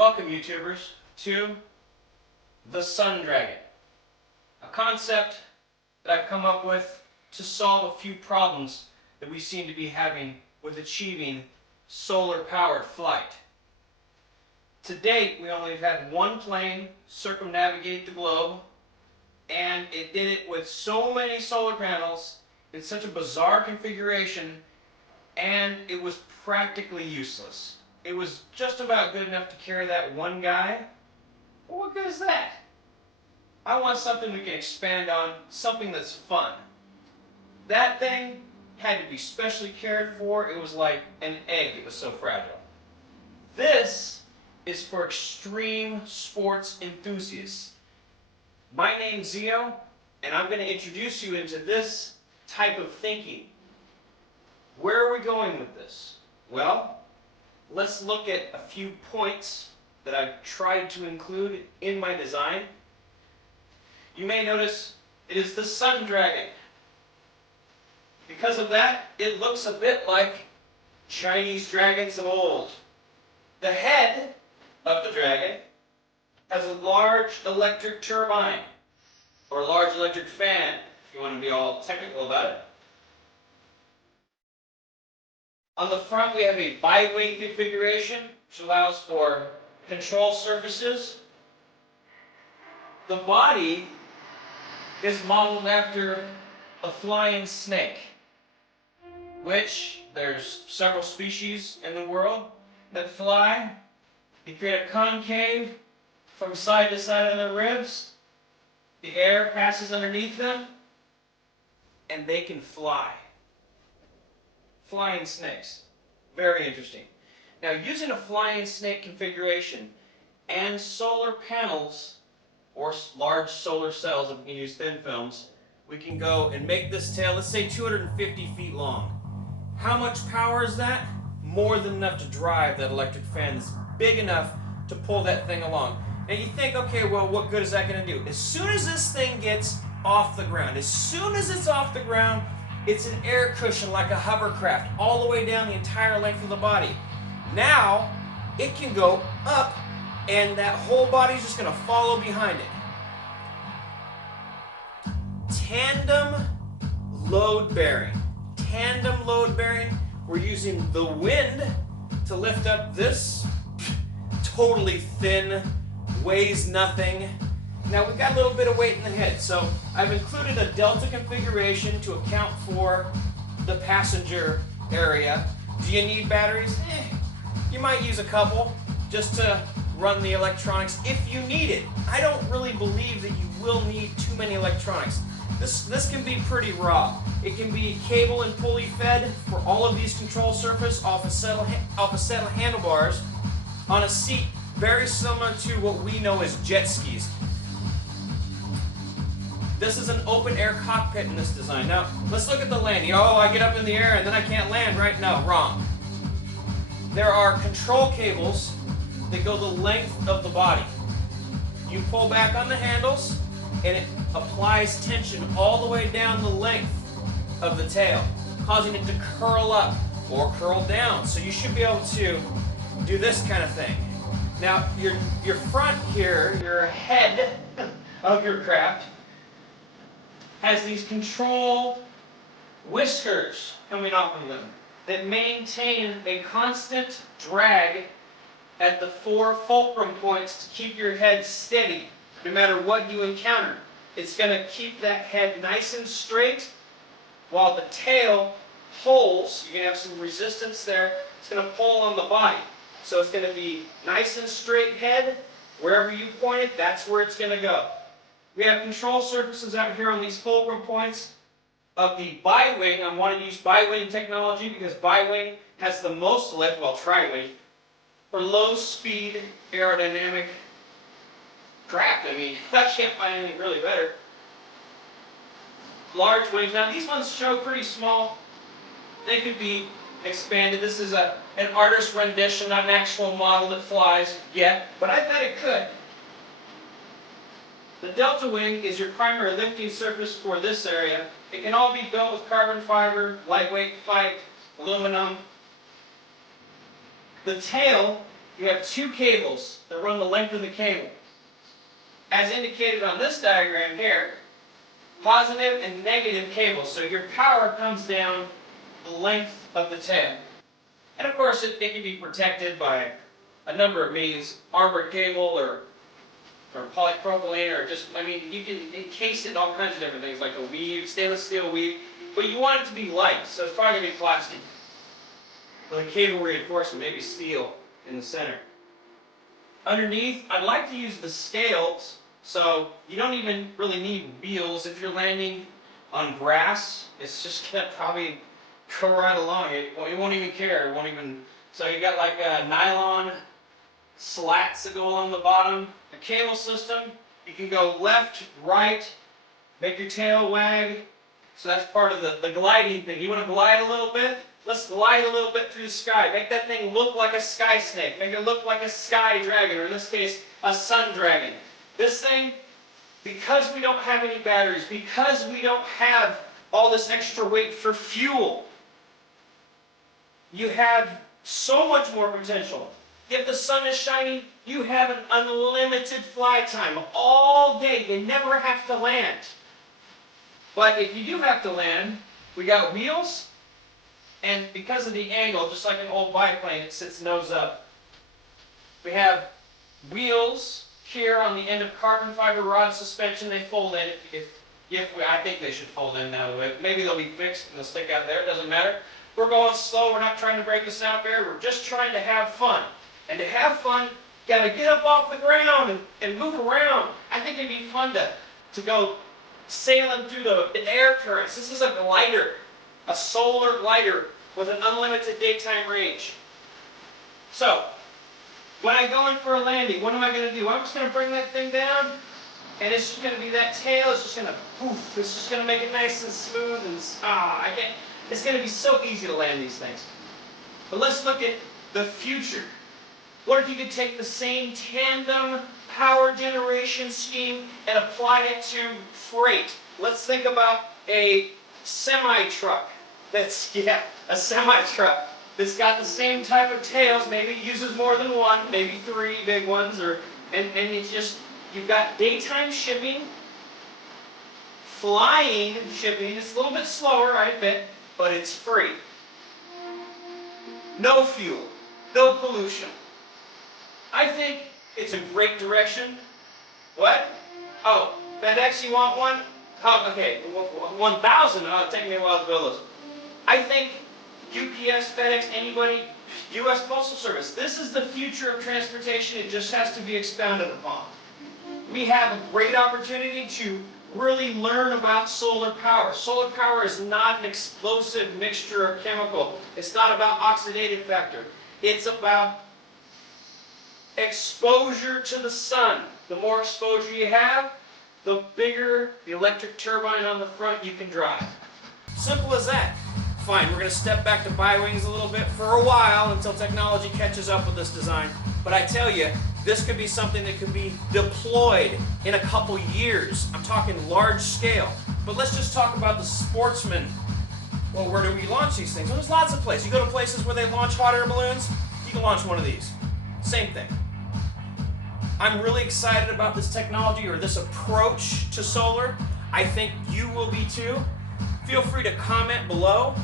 Welcome, YouTubers, to the Sun Dragon, a concept that I've come up with to solve a few problems that we seem to be having with achieving solar-powered flight. To date, we only have had one plane circumnavigate the globe, and it did it with so many solar panels in such a bizarre configuration, and it was practically useless. It was just about good enough to carry that one guy. But what good is that? I want something we can expand on, something that's fun. That thing had to be specially cared for. It was like an egg, it was so fragile. This is for extreme sports enthusiasts. My name's Zio, and I'm going to introduce you into this type of thinking. Where are we going with this? Well, let's look at a few points that I've tried to include in my design. You may notice it is the Sun Dragon. Because of that, it looks a bit like Chinese dragons of old. The head of the dragon has a large electric turbine, or a large electric fan, if you want to be all technical about it. On the front, we have a bi-wing configuration, which allows for control surfaces. The body is modeled after a flying snake, which there's several species in the world that fly. You create a concave from side to side of the ribs. The air passes underneath them, and they can fly. Flying snakes. Very interesting. Now, using a flying snake configuration and solar panels or large solar cells, if we can use thin films, we can go and make this tail, let's say 250 feet long. How much power is that? More than enough to drive that electric fan that's big enough to pull that thing along. And you think, okay, well, what good is that going to do? As soon as this thing gets off the ground, it's an air cushion like a hovercraft all the way down the entire length of the body. Now, it can go up, and that whole body is just going to follow behind it. Tandem load bearing. Tandem load bearing. We're using the wind to lift up this totally thin, weighs nothing. Now we've got a little bit of weight in the head, so I've included a delta configuration to account for the passenger area. Do you need batteries? You might use a couple just to run the electronics if you need it. I don't really believe that you will need too many electronics. This can be pretty raw. It can be cable and pulley fed for all of these control surface off a set of handlebars on a seat very similar to what we know as jet skis. This is an open air cockpit in this design. Now, let's look at the landing. Oh, I get up in the air and then I can't land, right? No, wrong. There are control cables that go the length of the body. You pull back on the handles and it applies tension all the way down the length of the tail, causing it to curl up or curl down. So you should be able to do this kind of thing. Now, your front here, your head of your craft, has these control whiskers coming off of them that maintain a constant drag at the 4 fulcrum points to keep your head steady no matter what you encounter. It's going to keep that head nice and straight while the tail pulls. You're going to have some resistance there. It's going to pull on the body. So it's going to be nice and straight head. Wherever you point it, that's where it's going to go. We have control surfaces out here on these fulcrum points of the bi-wing. I want to use bi-wing technology because bi-wing has the most lift, well, tri-wing, for low-speed aerodynamic craft. I mean, I can't find anything really better. Large wings. Now, these ones show pretty small. They could be expanded. This is an artist rendition, not an actual model that flies yet, but I bet it could. The delta wing is your primary lifting surface for this area. It can all be built with carbon fiber, lightweight pipe, aluminum. The tail you have two cables that run the length of the cable. As indicated on this diagram here, positive and negative cables. So your power comes down the length of the tail. And of course, it can be protected by a number of means, armored cable or polypropylene, or just, I mean, you can encase it in all kinds of different things, like a weave, stainless steel weave, but you want it to be light, so it's probably going to be plastic. With a cable reinforcement, maybe steel in the center. Underneath, I'd like to use the scales, so you don't even really need wheels. If you're landing on grass, it's just going to probably go right along. It won't even care. It won't even. So you got like nylon slats that go along the bottom. The cable system, you can go left, right, make your tail wag. So that's part of the gliding thing. You want to glide a little bit? Let's glide a little bit through the sky. Make that thing look like a sky snake. Make it look like a sky dragon, or in this case, a sun dragon. This thing, because we don't have any batteries, because we don't have all this extra weight for fuel, you have so much more potential. If the sun is shining, you have an unlimited fly time all day. You never have to land. But if you do have to land, we got wheels, and because of the angle, just like an old biplane, it sits nose up. We have wheels here on the end of carbon fiber rod suspension. They fold in. I think they should fold in now. Maybe they'll be fixed and they'll stick out there. It doesn't matter. We're going slow. We're not trying to break the sound barrier. We're just trying to have fun. And to have fun, you got to get up off the ground and move around. I think it'd be fun to go sailing through the air currents. This is a glider, a solar glider with an unlimited daytime range. So, when I go in for a landing, what am I going to do? I'm just going to bring that thing down, and it's just going to be that tail. It's just going to poof. It's just going to make it nice and smooth, and it's going to be so easy to land these things. But let's look at the future. What if you could take the same tandem power generation scheme and apply it to freight? Let's think about a semi-truck. A semi-truck that's got the same type of tails. Maybe it uses more than one, maybe 3 big ones, and it's just, you've got daytime shipping, flying shipping. It's a little bit slower, I admit, but it's free. No fuel, no pollution. I think it's a great direction. What? Oh, FedEx, you want one? Oh, okay, 1,000. Oh, it'll take me a while to build those. I think UPS, FedEx, anybody, U.S. Postal Service, this is the future of transportation. It just has to be expounded upon. We have a great opportunity to really learn about solar power. Solar power is not an explosive mixture of chemical. It's not about oxidative factor. It's about exposure to the sun. The more exposure you have, the bigger the electric turbine on the front you can drive. Simple as that. Fine, we're going to step back to bi-wings a little bit for a while until technology catches up with this design. But I tell you, this could be something that could be deployed in a couple years. I'm talking large scale. But let's just talk about the sportsmen. Well, where do we launch these things? Well, there's lots of places. You go to places where they launch hot air balloons, you can launch one of these. Same thing. I'm really excited about this technology, or this approach to solar. I think you will be too. Feel free to comment below.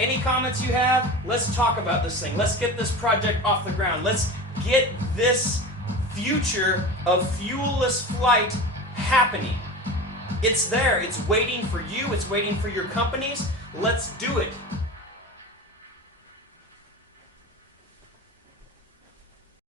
Any comments you have, let's talk about this thing. Let's get this project off the ground. Let's get this future of fuelless flight happening. It's there. It's waiting for you. It's waiting for your companies. Let's do it.